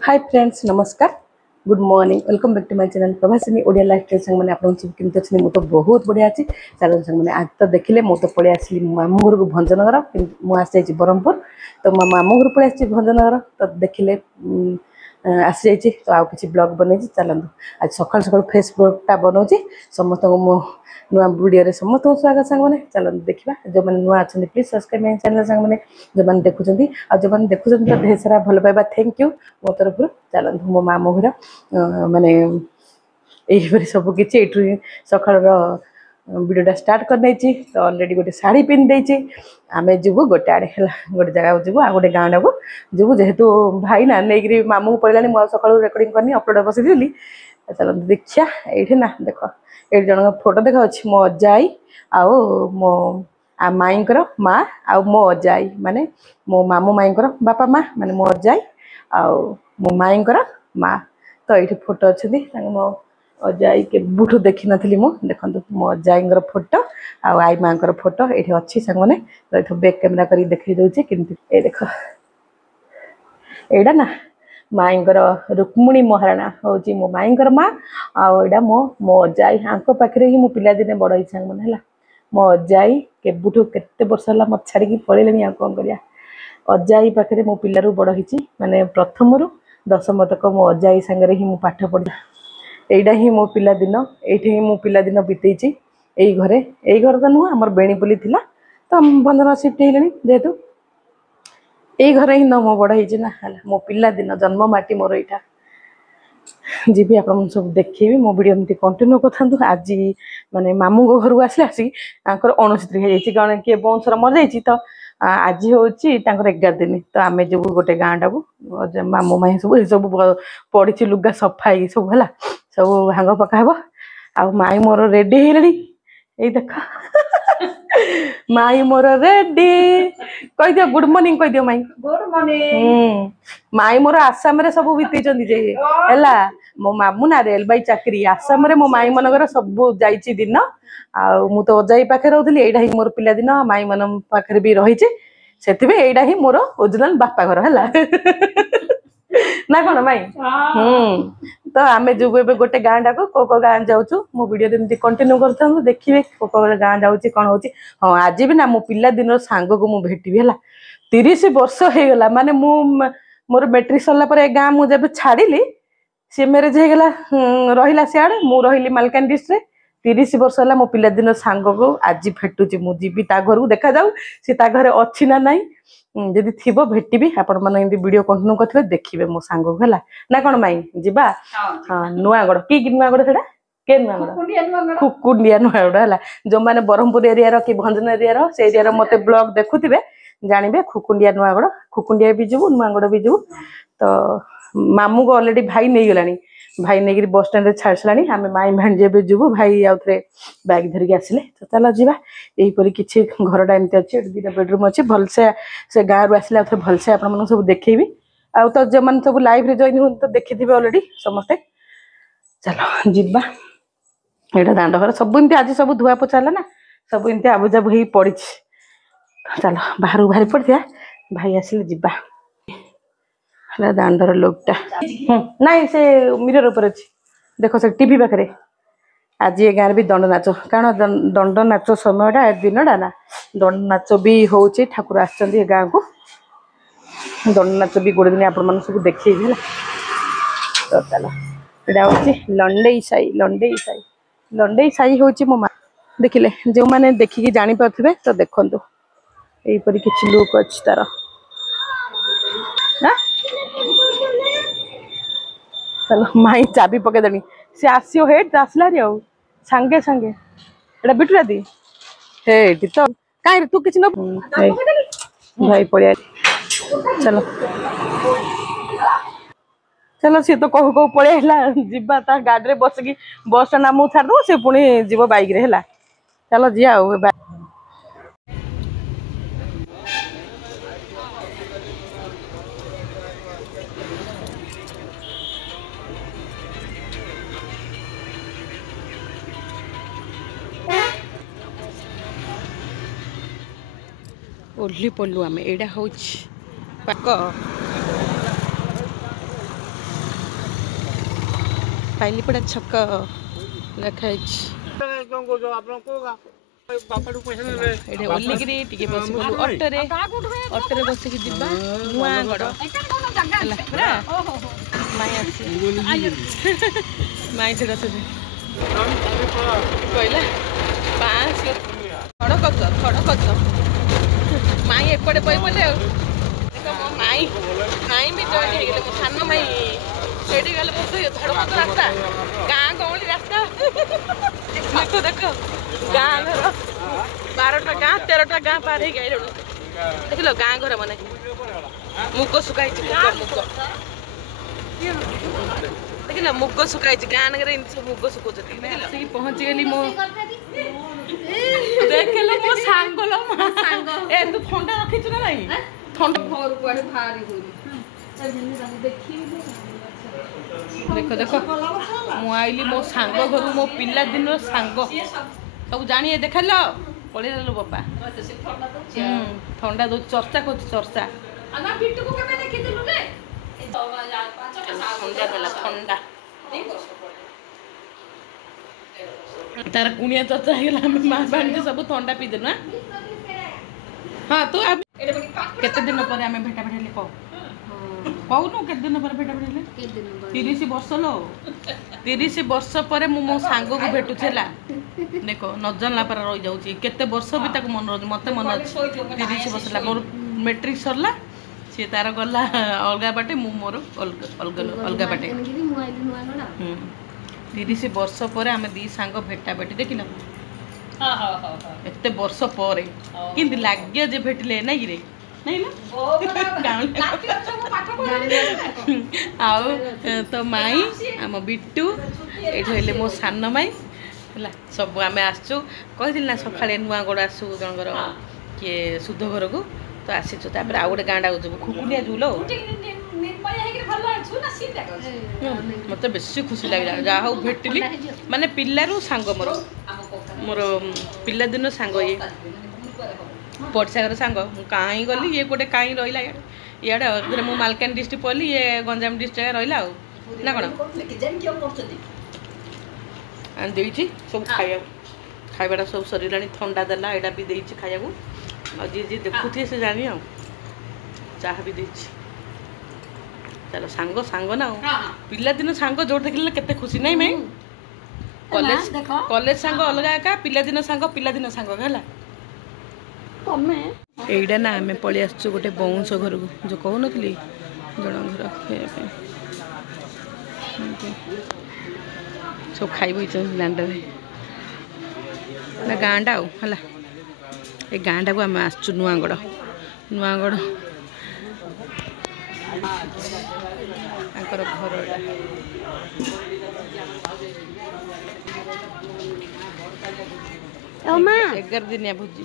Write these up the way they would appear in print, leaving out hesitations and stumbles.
हाय friends नमस्कार good morning welcome back to my channel Prabhasini Odia lifestyle संग मैंने आप केमती अच्छे मुझे तो बहुत बढ़िया अच्छी चलो संग मैंने आज तो देखिले मु तो पड़े आसली मामू घर को भंजनगर मुझे ब्रह्मपुर तो मो मामू घर पड़े आसी भंजनगर तो देखिले आसी जाइए तो आउ कि ब्लॉग बन चलते आज सका सका फेस ब्लॉगटा बनाऊँ समस्त मो नुआ वीडियो समस्त स्वागत सांग मैंने चलते देखा जो मैंने नुआ अच्छा प्लीज सब्सक्राइब माय चैनल सांग मैंने जो मैंने देखुं और जो मैंने देखुं तो ढेर सारा भल पाइबा थैंक यू मो तरफ चलते मो मामू घर माने यही सबकि ये सका वीडियोटा स्टार्ट कर नहीं तो ऑलरेडी गोटे शाढ़ी पिंधि आम जीवु गोटे आड़े है गोटे जगह जीवु आ गोटे गाँव टाक जीवु जेहेतु भाई ना नहीं मामू पड़ा मुझे सका रेकर्डिंग करनी अपलोड बसई चलो देखिया ये ना देख ये जन फोटो देखा मो अजाई आओ मो माईंकर माँ आउ मो अजाई माने मो मामू माईंकर बापा माँ माने मो अजाई आओ मो माईंकर माँ तो ये फोटो अच्छा मो अजाई केबुठू देखी नी मु देखो मो अजाईर फोटो आई माँ फोटो ये अच्छी सांग मैंने तो बैक कैमेरा कर देखी दूसरी केमती ये देख एटा ना माईंकर रुक्मिणी महाराणा हूँ मो माईंकर माँ आईटा मो अजाई आंक पाखे ही मो पिलादिने बड़ ही सांग मैंने मो अजाई केबुठू केते वर्ष है मत छाड़ी पड़े कौन करिया अजाई पाखे मो पिलू बड़ ही माने प्रथम रु दशम तक मो अजाई सांगे ही पाठ पढ़ा यहीटा ही मो पिलादिन ये मो पिलादिन बीतई यही घरे यही घर तो नुह आम बेणीपुली थी तो बंधन सिफ्ट हो जेहेतु यही घर ही मो बड़ हो मो पिलादिन जन्म माटी मोर यहाँ जी आप सब देखी मो वीडियो एमती कंटिन्यू करता आज माने मामू घर को आसले आसिक 69 कारण किए बंशर मर जाइए तो आज हूँ 11 दिन तो आम जो गोटे गाँ टाक मामू माई सब पड़ी लुगा सफा सब है सब भांग पका हे आ माई मोर रेडी है देख माई मोर रेडी कह दियो गुड मॉर्निंग कह दियो माई गुड मॉर्निंग माई मोर आसाम रे सब बीती जे है मो मामू ना रेलवे चाकरी आसाम रे मो माई मनगर सब जाइए दिन आ मु तो अजाई पाखे रोली यही मोर पिला दिन माई मन पाखे भी रही से ही मोर ओरिजिनल बापा घर है ना कौन माई तो आम जो गोटे गाँ टाक को गाँ जाऊँ मो वीडियो एमती कंटिन्यू करता देखिए को गाँ जाऊँ कौन हो हाँ आज भी ना मो पिला दिन सांग को मुझे भेटी है 30 वर्ष हो गला माने मोर मेट्रिक सरला पर गाँ मुझे छाड़ी सी मेरेज होगला रहा सियाड़े मु रही मालकानगिरी 30 वर्ष है मो पिलादिन सांग को आज भेटुची मुझी घर को देखा जाऊ सी घर अच्छी ना नाई जदि थी भेटी आपण मैंने वीडियो कंटिन्यू करते देखिए मो सांग को है ना कौन माई जीवा हाँ नुआगड़ कि नुआगड़ से के नुआगड़ खुकुंडिया नुआगड़ है जो मैंने ब्रह्मपुर एरिया कि भंजन एरिया से एरिया मत ब्लॉग देखुवे जानवे खुकुंडिया नुआगड़ खुकुंडिया भी जीवु नुआगड़ भी जीवु तो मामू को ऑलरेडी भाई नहीं गला भाई नहीं बस स्टैंड छाड़ सारे आम माई भाणजे भी जीवु भाई आउ थे बैग धरिकी आसिले तो चलो जीवा यहीपरी किसी घरटा एमती अच्छे 2टा बेडरूम अच्छे भलसे से गाँव रू आसिले आउ भलसे आप सब देखी आउ तो जो मैंने सब लाइव रे जॉइन हो तो देखी ऑलरेडी समस्ते चलो जीवा यहाँ दांड घर सब एमती आज सब धुआ पोछा ना सब एमती आबुजाबु हो पड़ी चलो बाहर बाहरी पड़ता भाई आसिले जीवा दांडर लोकटा नाई से मिरर ऊपर अच्छी देख से टीवी पाखे आज ये गाँव भी दंड नाच कारण दंड नाच समयटा दिनटा ना दंड नाच भी हो ठाकुर आसछन्ती ए गाँव को दंड नाच भी गोटे दिन आपण सब देखी तो चलो यहाँ हूँ लंडेई साई हूँ मो माँ देखिले जो मैंने देखिकी जापारे तो देखु यहीपरी किसी लुक अच्छी तार चलो माई चाबी पकईदेनी सी आसो हेट आसला सांगे सांगे एटा बिटुरा दी हेटी तो कहीं तू किसी न भाई पड़िया चलो चलो सी तो कहू कहू पड़े जीवा ता गाड़ी बसिकी बस स्टैंड आमको छाड़द सी पुणी जीव बाइक रे है चलो जी आओ ओह्ली पड़लु आम एटा हूँ पाक ପାଇଲିପଡ଼ା ଛକ ଲେଖାହେଇଛି। ଏଠି ଓହ୍ଲିକିରି ଟିକେ ବସିଗଲୁ ଅଟୋରେ ବସିକି ଯିବା ନୂଆଗଡ଼ ହେଲା ପୁରା ମାଇଁ ଆସି ମାଇଁ ସେଟା ସେଠି କହିଲା 500 ଥଡ଼ ମାଇଁ ଏପଟେ ପଇଲେ ଆଉ ଦେଖ ମୋ ମାଇଁ ବି ଜଏଣ୍ଟ ହେଇଗଲେ ମୋ ସାନ ମାଇଁ ସେଇଠି ଗଲେ ମୋ ଧଡ଼ ରାସ୍ତା ଗାଁ ଗହଳି ରାସ୍ତା ଦେଖ ଗାଁ ଘର 12ଟା ଗାଁ 13ଟା ଗାଁ ପାର ହେଇକି ଆଇଲୁଣୁ ଦେଖିଲ ଗାଁ ଘର ମାନେ ମୁଗ ଶୁଖାଇଛି ଦେଖିଲ ମୁଗ ଶୁଖାଇଛି ଗାଁ ନଗରେ ଏମିତି ସବୁ ମୁଗ ଶୁଖଉଛନ୍ତି ଆସିକି ପହଞ୍ଚିଗଲି ମୋ ଦେଖିଲ ମୋ ସାଙ୍ଗ ଏ ତୁ ଥଣ୍ଡା ରଖିଛୁ ନା ନାଇଁ ଥଣ୍ଡା ଘରୁ କୁଆଡେ ବାହାରି ଦେଖ ମୁଁ ଆଇଲି ମୋ ସାଙ୍ଗ ଘରୁ ମୋ ପିଲାଦିନର ସାଙ୍ଗ ସବୁ ଜାଣିଏ ଦେଖାଲ ପଳେଇଲୁ ବାପା ଥଣ୍ଡା ଦଉଛି ଚର୍ଚ୍ଚା କରୁଛି ଚର୍ଚ୍ଚା ଥଣ୍ଡା ତାର କୁଣିଆ ଚର୍ଚ୍ଚା ହେଇଗଲା ଆମେ ମା ବାଣିଜ୍ୟ ସବୁ ଥଣ୍ଡା ପିଇଦେଲୁ ନା ହଁ ତୁ କେତେ ଦିନ ପରେ ଆମେ ଭେଟା ଭେଟ ହେଲେ କହୁନୁ କେତେ ଦିନ ପରେ ଭେଟା ଭେଟ ହେଲେ 30 ବର୍ଷ ଲୋ 30 ବର୍ଷ ପରେ ମୁଁ ମୋ ସାଙ୍ଗକୁ ଭେଟୁଛି ହେଲା ଦେଖ ନ ଜାଣିଲା ପରେ ରହିଯାଉଛି କେତେ ବର୍ଷ ବି ତାକୁ ମନେ ରହୁଛି ମତେ ମନେ ଅଛି 30 ବର୍ଷ ହେଲା ମୋର ମେଟ୍ରିକ ସରିଲା ସିଏ ତାର ଗଲା ଅଲଗା ବାଟେ ମୁଁ ମୋର ଅଲଗା ବାଟେ 30 ବର୍ଷ ପରେ ଆମେ ଦି ସାଙ୍ଗ ଭେଟା ଭେଟି ଦେଖିଲ ଏତେ ବର୍ଷ ପରେ କେମିତି ଲାଗିବ ଯେ ଭେଟିଲେ ନାଇଁ କିରେ ଆଉ ତ ମାଇଁ ଆମ ବିଟୁ ଏଇଠି ହେଲେ ମୋ ସାନ ମାଇଁ ହେଲା ସବୁ ଆମେ ଆସିଛୁ କହିଥିଲି ନା ସକାଳେ ନୂଆଗଡ଼ ଆସୁ ଜଣଙ୍କର କିଏ ସୁଧ ଘରକୁ ତ ଆସିଛୁ ତାପରେ ଆଉ ଗୋଟେ ଗାଁଟାକୁ ଯିବୁ ଖୁକୁଲିଆ ଯିବୁ ଲୋ ମତେ ବେଶୀ ଖୁସି ଲାଗିଲା ଯାହା ହଉ ଭେଟିଲି ମାନେ ପିଲାରୁ ସାଙ୍ଗ ମୋର ପିଲାଦିନ ସାଙ୍ଗ ଇଏ ପଡ଼ିଶା ଘର ସାଙ୍ଗ ମୁଁ କାହିଁ ଗଲି ଇଏ ଗୋଟେ କାହିଁ ରହିଲା ଇଆଡ଼େ ଆଉ ମୁଁ ମାଲକାନଗିରି ଡିଷ୍ଟ୍ରିକ୍ଟ ପଡ଼ିଲି ଇଏ ଗଞ୍ଜାମ ଡିଷ୍ଟ୍ରିକ୍ଟ ରହିଲା ଆଉ ନା କ'ଣ ଦେଇଛି ସବୁ ଖାଇବାଟା ସବୁ ସରିଲାଣି ଥଣ୍ଡା ଦେଲା ଏଇଟା ବି ଦେଇଛି ଖାଇବାକୁ ଆଉ ଯିଏ ଦେଖୁଥିବେ ସେ ଜାଣି ଆଉ ଚାହା ବି ଦେଇଛି ଚାଲ ସାଙ୍ଗ ନା ଆଉ ପିଲାଦିନ ସାଙ୍ଗ ଯୋଉଠି ଦେଖିଲେ କେତେ ଖୁସି ନାଇଁ ମାଇଁ କଲେଜ ସାଙ୍ଗ ଅଲଗା ଏକା ପିଲାଦିନ ସାଙ୍ଗ ହେଲା ଏଇଟା ନା ଆମେ ପଳେଇ ଆସିଛୁ ଗୋଟେ ବଉଁଶ ଘରକୁ ଯେଉଁ କହୁନଥିଲି ଜଣ ଘର ଖାଇବା ପାଇଁ ସବୁ ଖାଇ ବଇଛନ୍ତି ଦାଣ୍ଡରେ ନା ଗାଁଟା ଆଉ ହେଲା ଏ ଗାଁଟାକୁ ଆମେ ଆସିଛୁ ନୂଆଗଡ଼ ତାଙ୍କର ଘର 11 ଦିନିଆ ଭୋଜି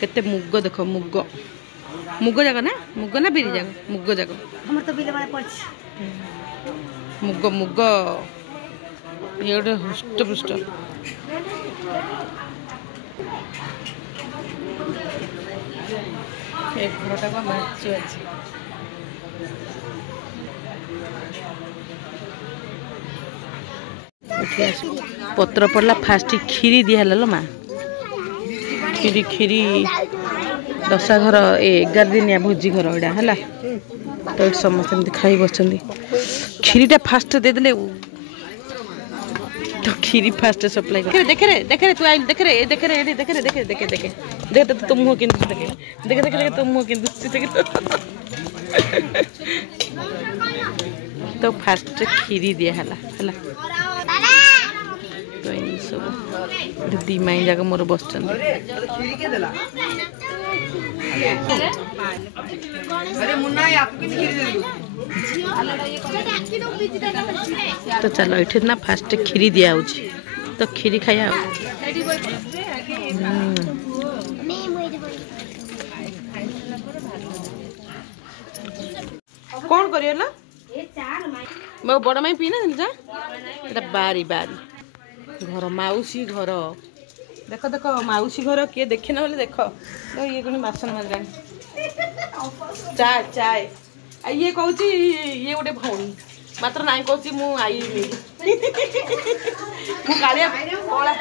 କେତେ ମୁଗ ଦେଖ ମୁଗ ଯାକ ନା ବିରି ଯାକ ମୁଗ ଯାକ ମୁଗ ଇଏ ଗୋଟେ ହୃଷ୍ଟପୃଷ୍ଟ ଏ ଘରଟାକୁ ମାଛ ଅଛି ପତ୍ର ପଡ଼ିଲା ଫାଷ୍ଟ କ୍ଷୀରି ଦିଆହେଲା ଲୋ ମା କ୍ଷୀରି ଦଶା ଘର 11 ଦିନିଆ ଭୋଜି ଘର ଏଇଟା ହେଲା ତ ଏଠି ସମସ୍ତେ ଏମିତି ଖାଇ ବସିଛନ୍ତି କ୍ଷୀରିଟା ଫାଷ୍ଟ ଦେଇଦେଲେ ତ କ୍ଷୀରି ଫାଷ୍ଟ ସପ୍ଲାଏ କରେ ଦେଖରେ ତୁ ଆଇଲ ଦେଖରେ ତ ମୁହଁ କେମିତି ଦେଖେ ତ ମୁହଁ କେମିତି ତ ଫାଷ୍ଟ କ୍ଷୀରି ଦିଆହେଲା ହେଲା ତ ଏମିତି ସବୁ ଦି ମାଇଁ ଯାକ ମୋର ବସିଛନ୍ତି ତ ଚାଲ ଏଠି ନା ଫାଷ୍ଟ କ୍ଷୀରି ଦିଆହେଉଛି ତ କ୍ଷୀରି ଖାଇବା କଣ କରିବ ନା ମୋ ବଡ଼ ମାଇଁ ପିଇନାହାନ୍ତି ଯା ଏଟା ବାରି ଘର ମାଉସୀ ଘର ଦେଖ ମାଉସୀ ଘର କିଏ ଦେଖେ ନହେଲେ ଦେଖ ଇଏ କଣ ବାସନ ମାଜିଲାଣି ଚାଏ ଇଏ କହୁଛି ଇଏ ଗୋଟେ ଭଉଣୀ मात्र नाई कहूँ मु आईली मु कालिया कला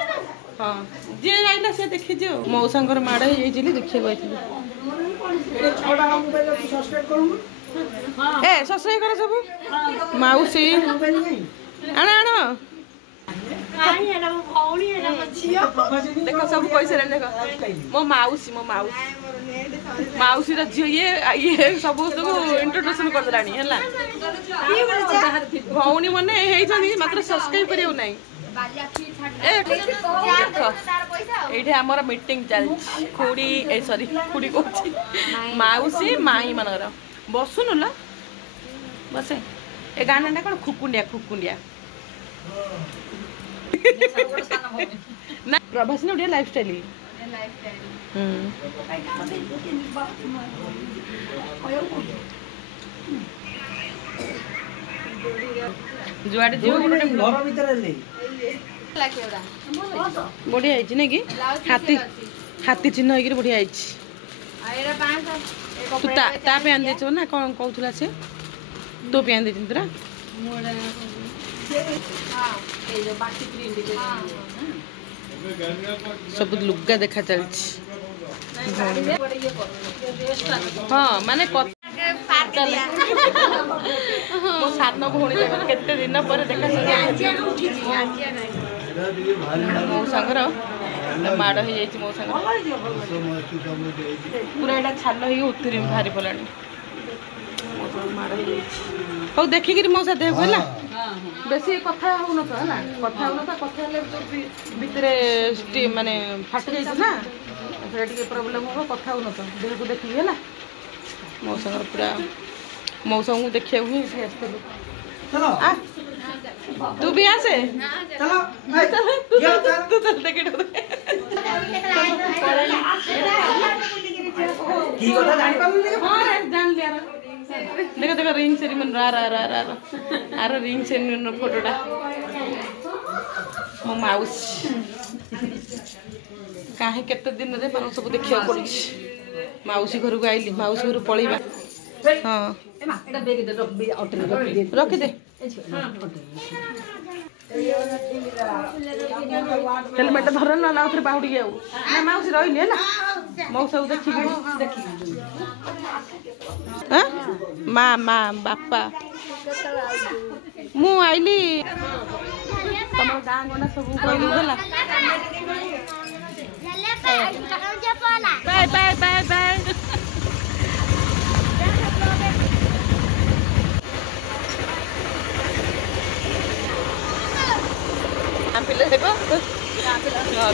हाँ जी आईला से देखी मौसा माड़ हो देखिए ए सब्सक्राइब कर सब माउसी आण आण देख सब कही सारे देख मो माउसी माउसी झील ये सब इंट्रोडक्शन करदेला भौणी मैंने मात्र सब्सक्राइब करियो नहीं ये आमर मीटिंग चल खुड़ी ए सॉरी खुड़ी कहूँ माउसी माई मनर बसुन ल बसे ए गाना ना कौन खुकुंडिया खुकुंडिया ना प्रभास ने उड़िया लाइफस्टाइल जुआड़े जीव बढ़िया है ना कि हाथी हाथी चिन्ह होगी बढ़िया है तू ता पे आन देछ ना कौन कहूला से तो पे आन दे चिंतरा सब लुगा देखा चल हाँ माने मो सात भौणी केते दिन पर देखा मो सांगर माड़ हो जाए मो सांग पूरा यहाँ छाल हो उतरी बाहरी पलानी माड़ हो जाए देखिक मो साथ है बेसी कथा हो कथा भितर माने फाटी जाए ना प्रोब्लेम हो कथा हो देह को देखिए है मौसा पूरा मौसा को देखिए तू भी आसे चलो तू चल देख जान लिया देखो देखो रिंग सेरेमनी आर रिंग सेरेमनी फोटोटा मो माउस कहीं केते दिन रे मन सब देखिया पड़ी माउसी घर को आइली माउसी घर पलैबा हाँ रखी दे हेलमेट धर ना आउे बाहुड़ी ना माउसी रही है ना मौसा देखी माँ माँ बापा मु आइली तुम गाँ गंडा सब कहलु बाय बाय बाय बाय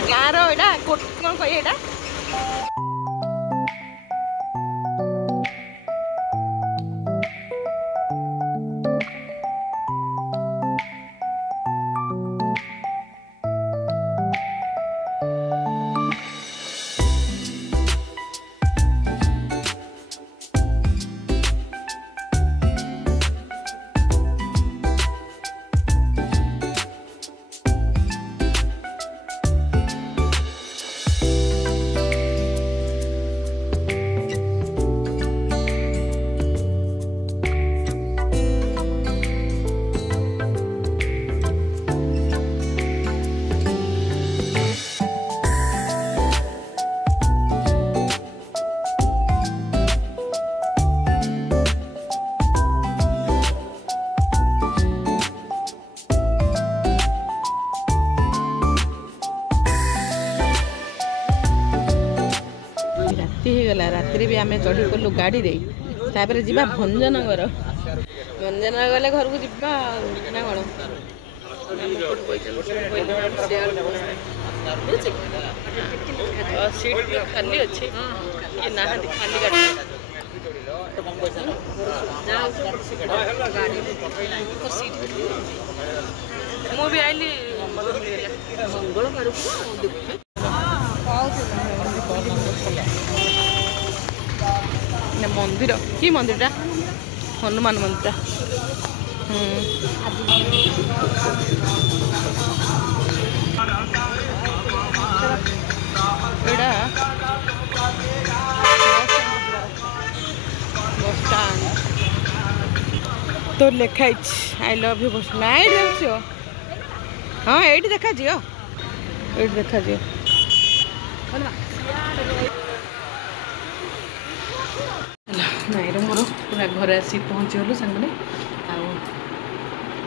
गाँव रहा कौन कह रात्रि भी आम चढ़ी गलु गाड़ी रे तापर जीवा भंजनगर भंजनगर गले घर को जीवा ना कौन सीट भी खाली अच्छी ये ना खाली गाड़ी मु भी आइली मंगलवार मंदिर कि मंदिर हनुमान मंदिर बस स्टैंड तो लिखाई आई लव यू बस ना ये हाँ ये देखा जियो ये देखा जियो नाई मोर पूरा घर आसी पहुँचीगलु सांगे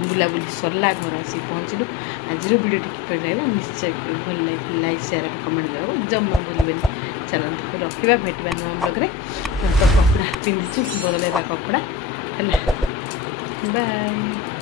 बुलाबुली सरला घर आसी पहुँचलु आज वीडियो किपरि लगे निश्चय भल लगे लाइक शेयर कमेंट करो जमा भूलें चलते रखा भेटा नुआ ब्लॉग तो कपड़ा पिंधि बदलवा कपड़ा है बाय।